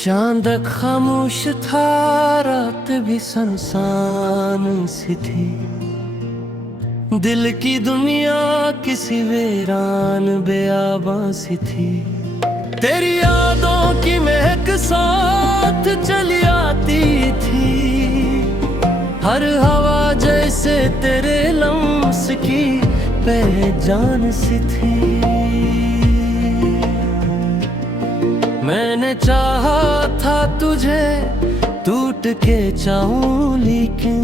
चांद खामोश था, रात भी सुनसान सी थी। दिल की दुनिया किसी वीरान बेआबां सी थी। तेरी यादों की महक साथ चली आती थी। हर हवा जैसे तेरे लम्स की पहचान सी थी। मैंने चाहा था तुझे टूट के चाहूं, लेकिन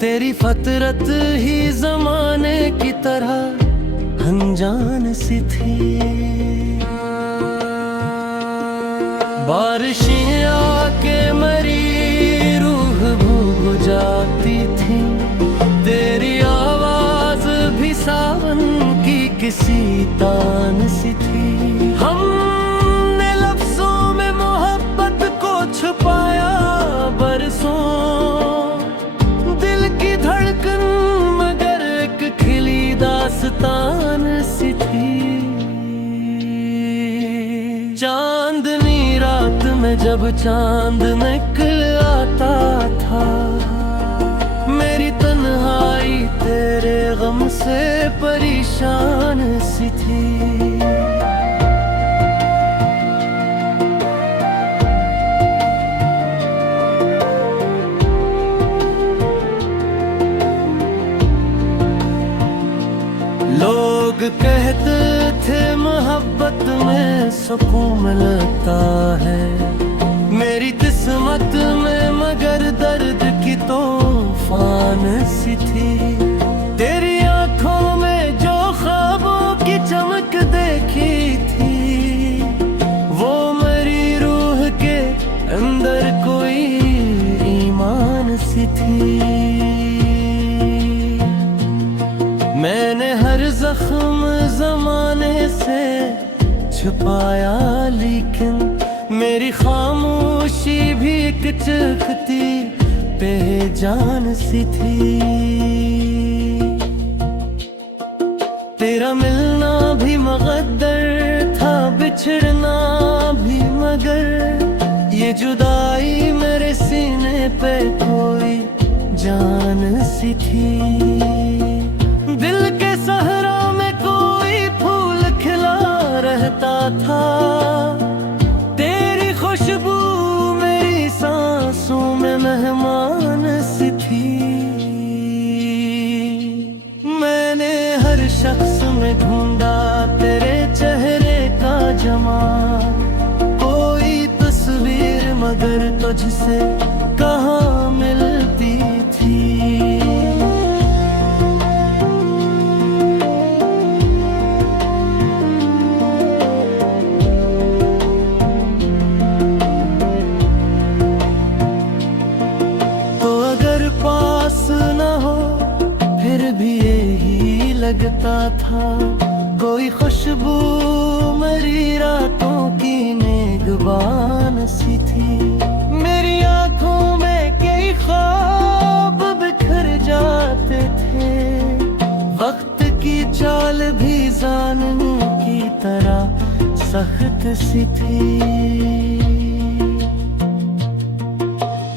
तेरी फतरत ही जमाने की तरह अनजान सी थी। बारिशें आके मरी रूह भूग जाती थी। तेरी आवाज भी सावन की किसी तान सी थी। हमने लफ्जों में मोहब्बत को छुपाया बरसों, दिल की धड़कन मगर एक खिली दास्तान सी थी। चांदनी रात में जब चांद निकल आता था, मेरी तन्हाई तेरे गम से परेशान सी थी। लोग कहते थे मोहब्बत में सुकून मिलता है, मेरी किस्मत में मगर दर्द की तूफान सी थी। तेरी आंखों में जो ख्वाबों की चमक देखी थी, वो मेरी रूह के अंदर कोई ईमान सी थी। मैंने हर जख्म जमाने से छुपाया, लेकिन मेरी खामोशी भी एक चखती पहचान सी थी। तेरा मिलना भी मुक़द्दर था, बिछड़ना भी, मगर ये जुदाई मेरे सीने पे कोई जान सी थी। दिल के सहरा में कोई फूल खिला रहता था। तेरी खुशबू मेरी सांसों में मेहमान सी थी। मैंने हर शख्स में ढूंढा तेरे चेहरे का जमा, कोई तस्वीर मगर तुझसे कहाँ मिलती थी। लगता था कोई खुशबू मेरी रातों की नेगबान सी थी। मेरी आंखों में कई ख्वाब बिखर जाते थे, वक्त की चाल भी जानने की तरह सख्त सी थी।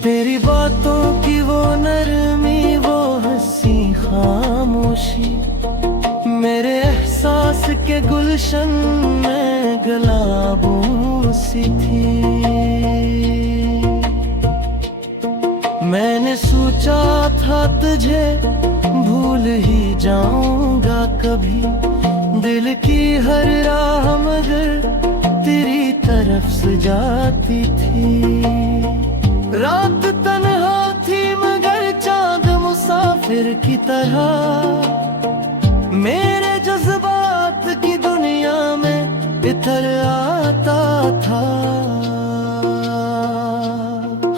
तेरी बातों की वो नरमी, वो हंसी खामोशी, मेरे एहसास के गुलशन में गुलाबों सी थी। मैंने सोचा था तुझे भूल ही जाऊंगा कभी, दिल की हर राह मगर तेरी तरफ से जाती थी। रात तन्हा थी मगर चांद मुसाफिर की तरह मेरे जज्बात की दुनिया में इतर आता था।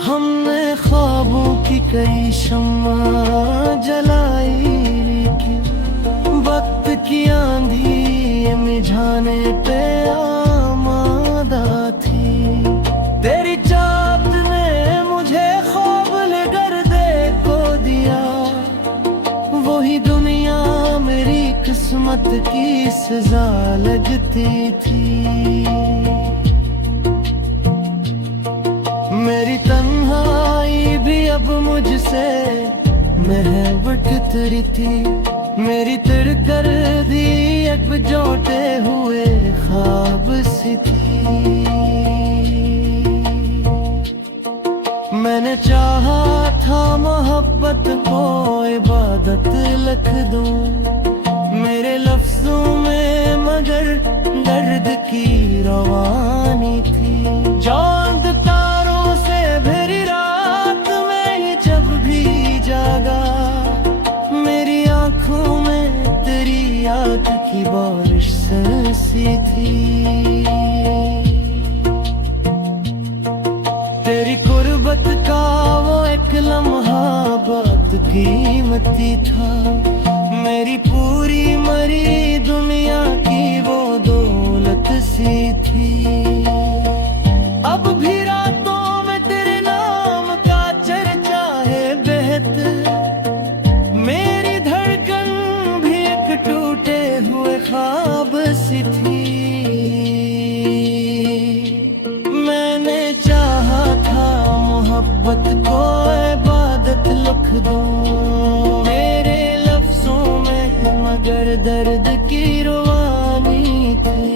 हमने ख्वाबों की कई शम्मा जलाई, लेकिन वक्त की आंधी मिझाने पे आमादा थी। तेरी चाहत ने मुझे ख्वाब लेकर देखो दिया, वही दुनिया मेरी किस्मत की सजा लगती थी। मेरी तन्हाई भी अब मुझसे महबत तेरी थी, मेरी तेरे कर दी एकजुटे हुए ख्वाब सी थी। मैंने चाहा था मोहब्बत को इबादत लिख दूं मेरे लफ्जों में, मगर दर्द की रवानी थी। चांद तारों से भरी रात में जब भी जागा, मेरी आंखों में तेरी याद की बारिश सी थी। तेरी कुर्बत का वो एक लम्हा बहुत कीमती था, मेरी पूरी मरी दुनिया की वो दौलत सी थी। अब भी रातों में तेरे नाम का चर्चा है बेहद, मेरी धड़कन भी एक टूटे हुए ख्वाब सी थी। मैंने चाहा था मोहब्बत को इबादत लिख दूं मेरे लफ्जों में, मगर दर्द की रवानी थी।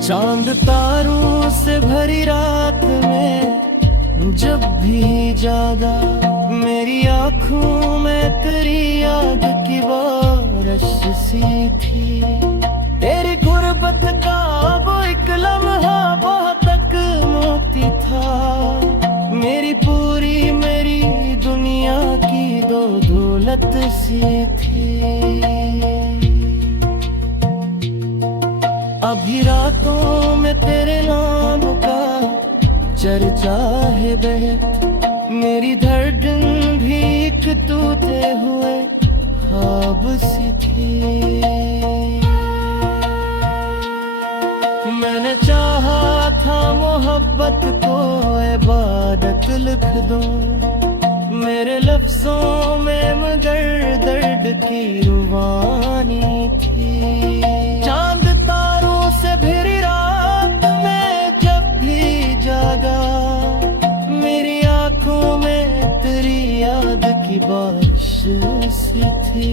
चांद तारों से भरी रात में जब भी जागा, मेरी आंखों में तेरी याद की बारिश सी थी। तेरी गुर्बत का वो एक लम्हा बहुत तक मोती था, मेरी पूरी मेरी दुनिया की दो दौलत सी थी। अभी रातों में तेरे नाम का चर्चा है बेहद, मेरी धड़कन भी एक टूटे हुए ख्वाब सी थी। मैंने चाहा था मोहब्बत को इबादत लिख दूं मेरे लफ्जों में, मगर दर्द की रुबानी थी। चांद तारों से भरी रात में जब भी जागा, मेरी आंखों में तेरी याद की बारिश सी थी।